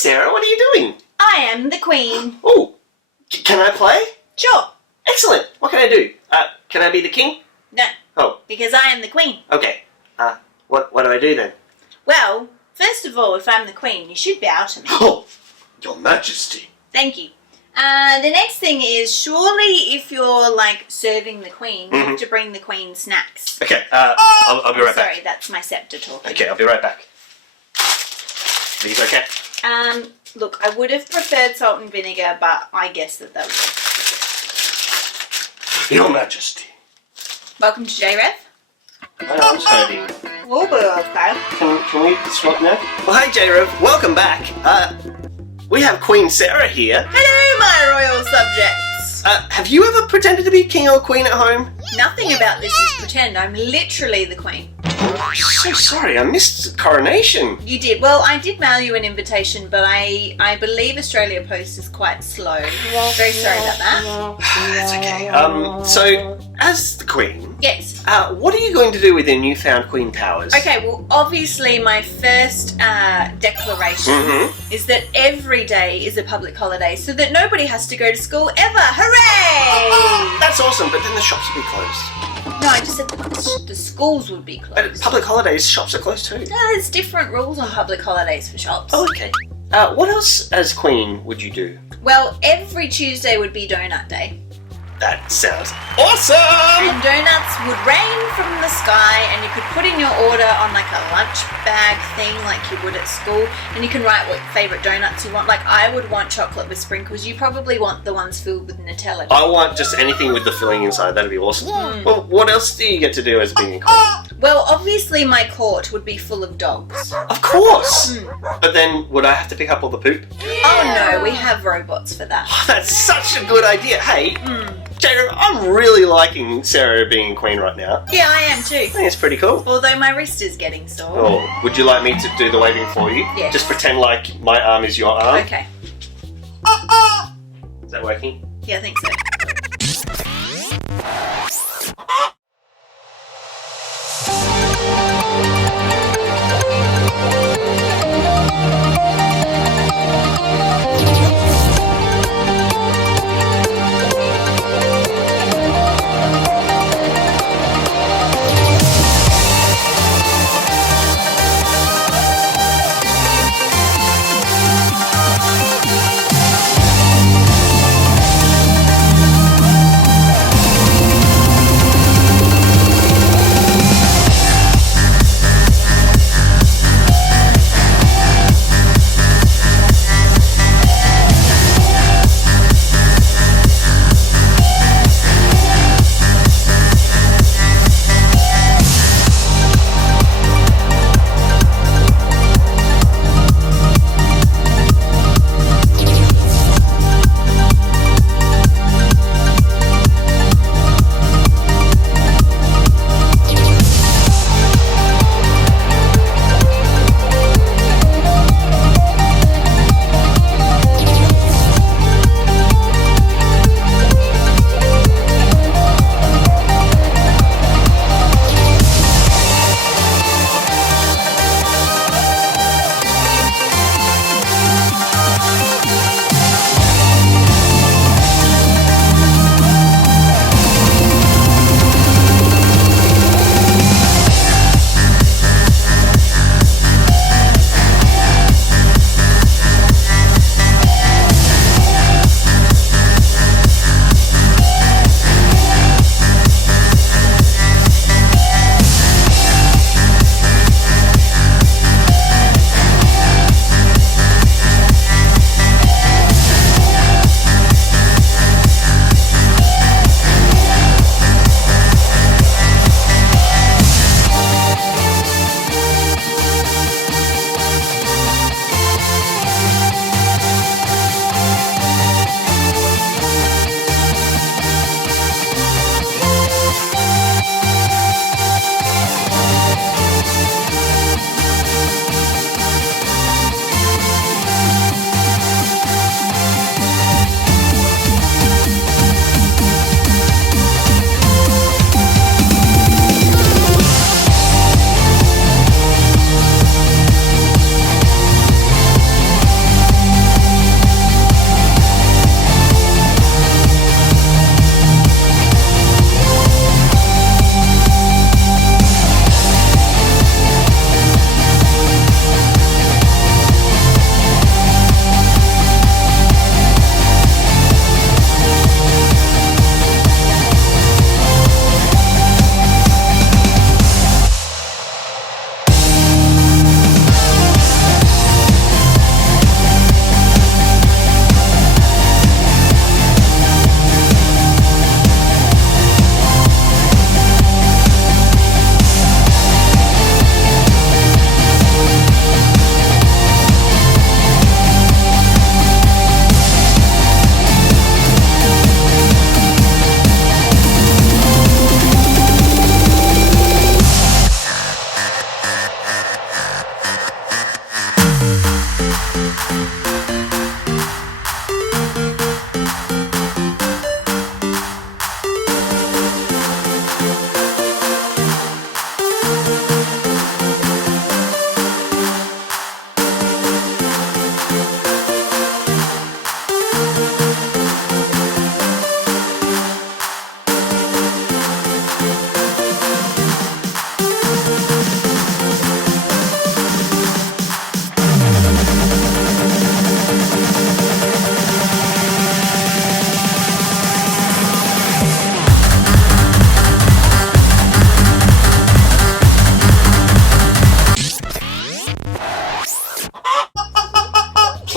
Sarah, what are you doing? I am the Queen. Oh, can I play? Sure. Excellent. What can I do? Can I be the king? No. Oh. Because I am the Queen. Okay. What do I do then? Well, first of all, if I'm the Queen, you should bow to me. Oh, Your Majesty. Thank you. The next thing is, surely if you're, like, serving the Queen, you have to bring the Queen snacks. Okay, I'll be right back. Sorry, that's my scepter talking. Okay, I'll be right back. These okay? Look, I would have preferred salt and vinegar, but I guess that will work. Your Majesty. Welcome to JRev. My arm's hurting. Oh, okay. Can we swap now? Well, hi JRev, welcome back. We have Queen Sarah here. Hello, my royal subjects. Have you ever pretended to be king or queen at home? Nothing about this is pretend. I'm literally the Queen. I'm so sorry, I missed the coronation. You did. Well, I did mail you an invitation, but I believe Australia Post is quite slow. Very sorry about that. That's okay. So, as the queen, Yes. what are you going to do with your newfound queen powers? Okay, well, obviously my first declaration is that every day is a public holiday so that nobody has to go to school ever. Hooray! That's awesome, but then the shops will be closed. No, I just said the schools would be But closed. at public holidays, shops are closed too. No, there's different rules on public holidays for shops. Oh, okay. What else as queen would you do? Well, every Tuesday would be donut day. That sounds awesome! And donuts would rain from the sky, and you could put in your order on like a lunch bag thing like you would at school, and you can write what favourite donuts you want. Like I would want chocolate with sprinkles. You probably want the ones filled with Nutella. I want just anything with the filling inside. That'd be awesome. Well, what else do you get to do as being a queen? Well, obviously my court would be full of dogs. Of course! But then, would I have to pick up all the poop? Oh no, we have robots for that. Oh, that's such a good idea. Hey, JRev, I'm really liking Sarah being queen right now. Yeah, I am too. I think it's pretty cool. Although my wrist is getting sore. Oh, would you like me to do the waving for you? Yes. Just pretend like my arm is your arm. Okay. Is that working? Yeah, I think so.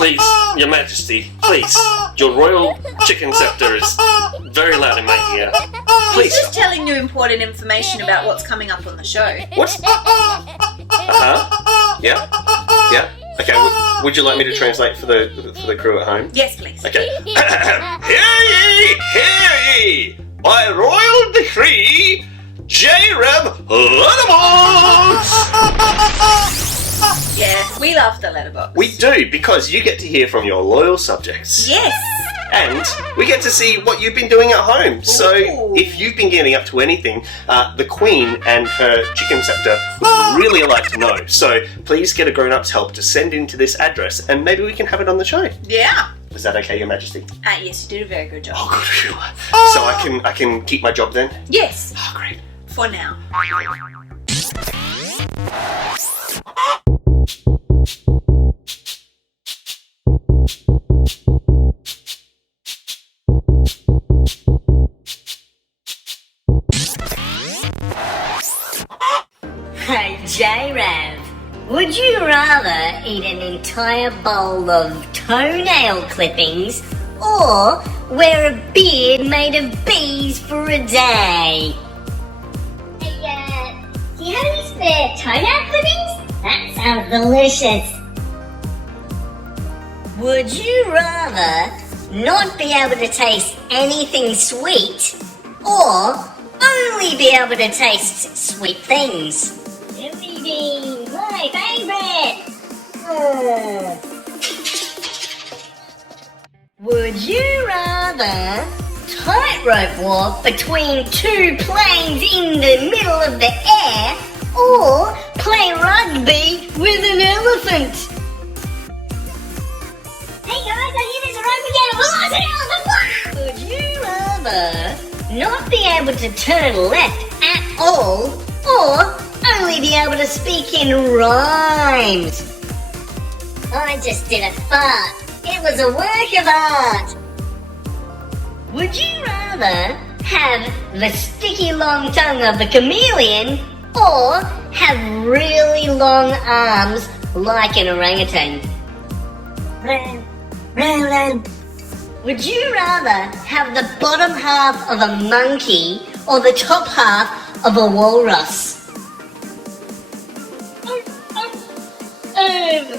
Please, Your Majesty, please. Your royal chicken scepter is very loud in my ear. Please. He's just telling you important information about what's coming up on the show. What? Yeah. Yeah. Okay. Would you like me to translate for the crew at home? Yes, please. Okay. Hear ye! Hear ye! By royal decree, JRev letterbox! Yeah, we love the letterbox. We do, because you get to hear from your loyal subjects. Yes. And we get to see what you've been doing at home. So if you've been getting up to anything, the Queen and her chicken scepter would really like to know. So please get a grown-up's help to send into this address, and maybe we can have it on the show. Yeah. Is that okay, Your Majesty? Yes, you did a very good job. Oh, good. Phew. So I can keep my job then? Yes. Oh, great. For now. Hey JRev, would you rather eat an entire bowl of toenail clippings or wear a beard made of bees for a day? Hey, do you have any spare toenail clippings? That sounds delicious. Would you rather not be able to taste anything sweet or only be able to taste sweet things? Everything, my favorite! Would you rather tightrope walk between two planes in the middle of the air or play rugby with an elephant? Hey guys, I hear there's a rope again! Oh, it's an elephant! Would you rather not be able to turn left at all, or only be able to speak in rhymes? I just did a fart. It was a work of art. Would you rather have the sticky long tongue of a chameleon, or have really long arms like an orangutan? Run, run, run. Would you rather have the bottom half of a monkey or the top half of a walrus?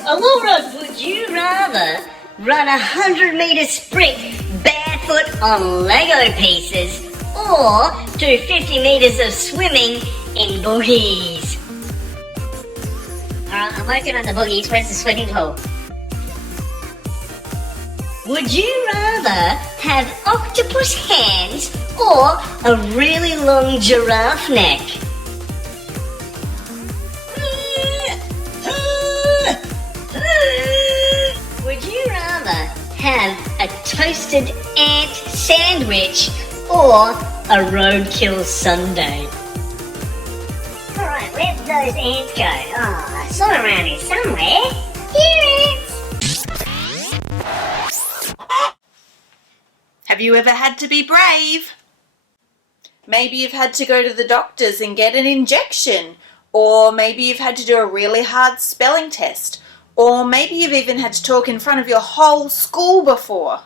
A walrus. Would you rather run 100-meter sprint barefoot on Lego pieces or do 50 meters of swimming in boogies? Alright, I'm working on the boogies. Where's the swimming pool? Would you rather have octopus hands or a really long giraffe neck? Would you rather have a toasted ant sandwich or a roadkill sundae? Alright, where did those ants go? Oh, I saw them around here somewhere. Here it is! Have you ever had to be brave? Maybe you've had to go to the doctors and get an injection, or maybe you've had to do a really hard spelling test, or maybe you've even had to talk in front of your whole school before.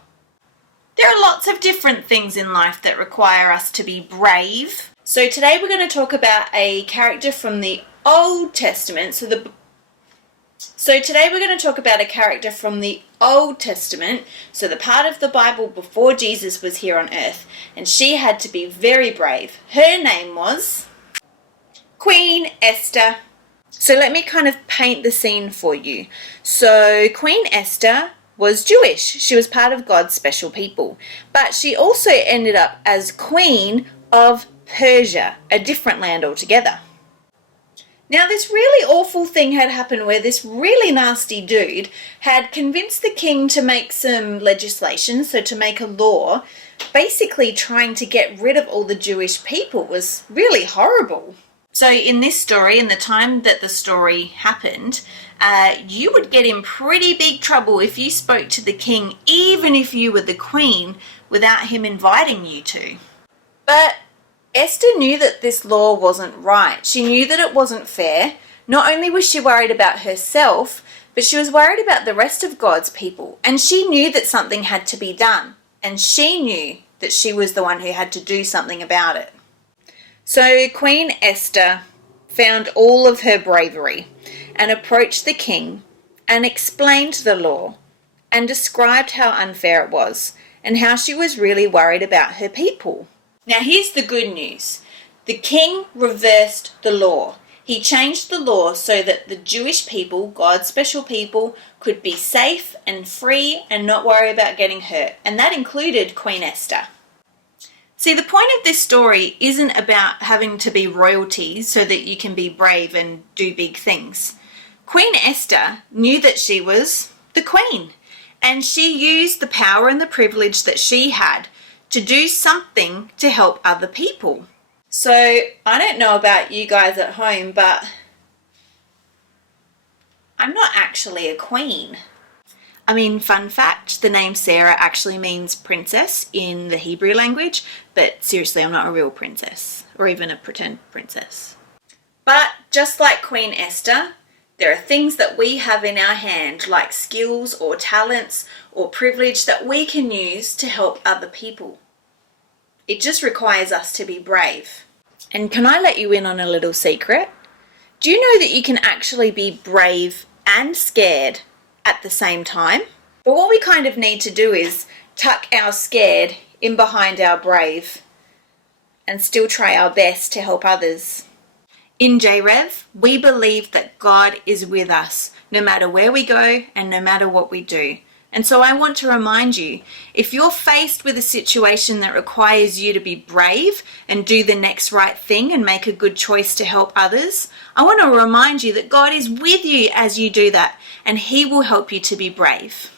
There are lots of different things in life that require us to be brave. So today we're going to talk about a character from the Old Testament. So today we're going to talk about a character from the Old Testament, so the part of the Bible before Jesus was here on earth, and she had to be very brave. Her name was Queen Esther. So let me kind of paint the scene for you. So Queen Esther was Jewish. She was part of God's special people, but she also ended up as Queen of Persia, a different land altogether. Now, this really awful thing had happened where this really nasty dude had convinced the king to make some legislation, so to make a law, basically trying to get rid of all the Jewish people. It was really horrible. So in this story, in the time that the story happened, you would get in pretty big trouble if you spoke to the king, even if you were the queen, without him inviting you to. But Esther knew that this law wasn't right. She knew that it wasn't fair. Not only was she worried about herself, But she was worried about the rest of God's people, and she knew that something had to be done, and she knew that she was the one who had to do something about it. So Queen Esther found all of her bravery and approached the king and explained the law and described how unfair it was and how she was really worried about her people. Now here's the good news. The king reversed the law. He changed the law so that the Jewish people, God's special people, could be safe and free and not worry about getting hurt. And that included Queen Esther. See, the point of this story isn't about having to be royalty so that you can be brave and do big things. Queen Esther knew that she was the queen, and she used the power and the privilege that she had to do something to help other people. So, I don't know about you guys at home, but I'm not actually a queen. I mean, fun fact, the name Sarah actually means princess in the Hebrew language, but seriously, I'm not a real princess, or even a pretend princess. But just like Queen Esther, there are things that we have in our hand, like skills or talents or privilege that we can use to help other people. It just requires us to be brave. And can I let you in on a little secret? Do you know that you can actually be brave and scared at the same time? But what we kind of need to do is tuck our scared in behind our brave and still try our best to help others. In JRev, we believe that God is with us no matter where we go and no matter what we do. And so I want to remind you, if you're faced with a situation that requires you to be brave and do the next right thing and make a good choice to help others, I want to remind you that God is with you as you do that, and He will help you to be brave.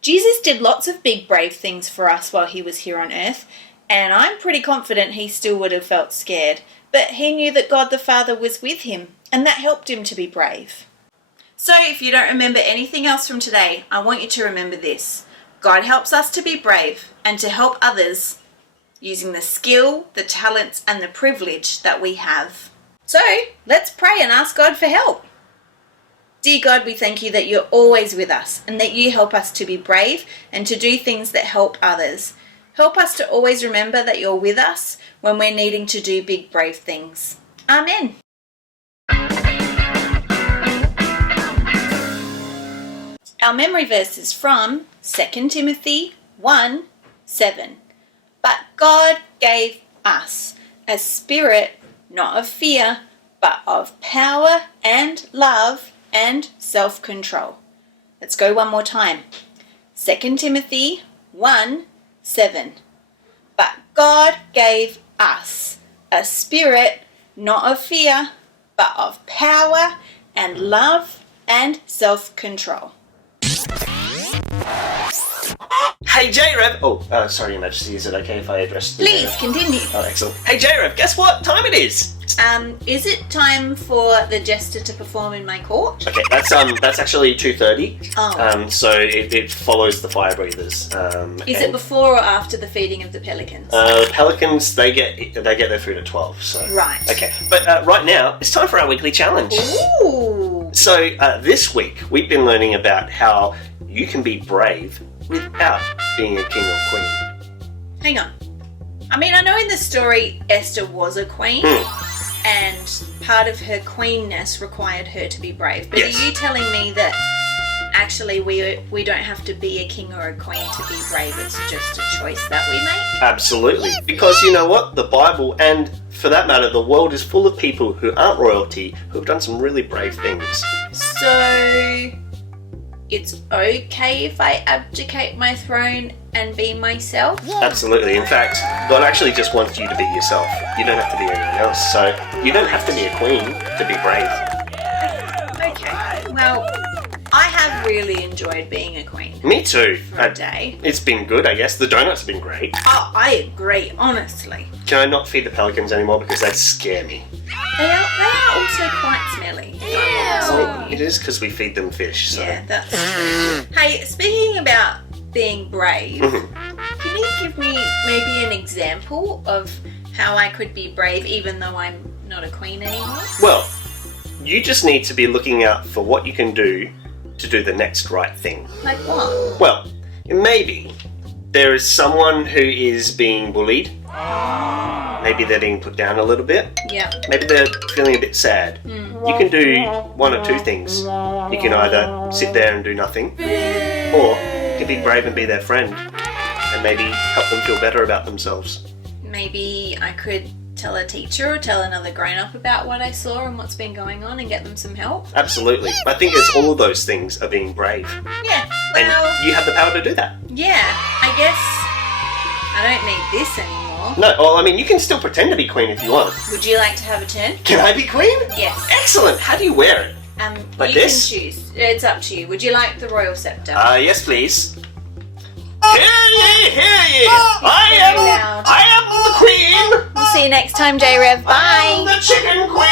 Jesus did lots of big brave things for us while He was here on earth, and I'm pretty confident He still would have felt scared, but He knew that God the Father was with Him, and that helped Him to be brave. So if you don't remember anything else from today, I want you to remember this. God helps us to be brave and to help others using the skill, the talents, and the privilege that we have. So let's pray and ask God for help. Dear God, we thank you that you're always with us and that you help us to be brave and to do things that help others. Help us to always remember that you're with us when we're needing to do big, brave things. Amen. Our memory verse is from 2 Timothy 1:7. But God gave us a spirit not of fear, but of power and love and self-control. Let's go one more time. 2 Timothy 1:7. But God gave us a spirit not of fear, but of power and love and self-control. Hey JRev! Oh, sorry, Your Majesty, is it okay if I address the... Please continue. Oh, excellent. Hey JRev, guess what time it is? Is it time for the jester to perform in my court? Okay, that's actually 2:30. Oh. So it follows the fire breathers. Is it before or after the feeding of the pelicans? Pelicans, they get their food at 12. So Right. Okay, but right now it's time for our weekly challenge. Ooh. So this week we've been learning about how you can be brave without being a king or queen. Hang on. I mean, I know in the story Esther was a queen, and part of her queenness required her to be brave. But Yes. Are you telling me that actually we don't have to be a king or a queen to be brave? It's just a choice that we make? Absolutely, because you know what? The Bible, and for that matter, the world is full of people who aren't royalty who have done some really brave things. So it's okay if I abdicate my throne and be myself? Absolutely. In fact, God actually just wants you to be yourself. You don't have to be anyone else. So you don't have to be a queen to be brave. Okay. Well, I have really enjoyed being a queen Me too. for a day. It's been good, I guess. The donuts have been great. Oh, I agree, honestly. Can I not feed the pelicans anymore because they scare me? They are also quite smelly. Well, it is because we feed them fish. So. Yeah, that's true. Hey, speaking about being brave, can you give me maybe an example of how I could be brave even though I'm not a queen anymore? Well, you just need to be looking out for what you can do to do the next right thing. Like what? Well, maybe there is someone who is being bullied. Maybe they're being put down a little bit. Yeah. Maybe they're feeling a bit sad. You can do one of two things. You can either sit there and do nothing, or you can be brave and be their friend and maybe help them feel better about themselves. Maybe I could tell a teacher or tell another grown-up about what I saw and what's been going on and get them some help. Absolutely. I think it's all of those things are being brave. Yeah. And Well, you have the power to do that. yeah. I guess I don't need this anymore. No, well, I mean, you can still pretend to be queen if you want. Would you like to have a turn? Can I be queen? Yes. Excellent. How do you wear it? Like you this? can choose. It's up to you. Would you like the royal scepter? Yes, please. Hear ye, hear ye! I very loud. am the queen! We'll see you next time, JRev. I am Bye. the chicken queen!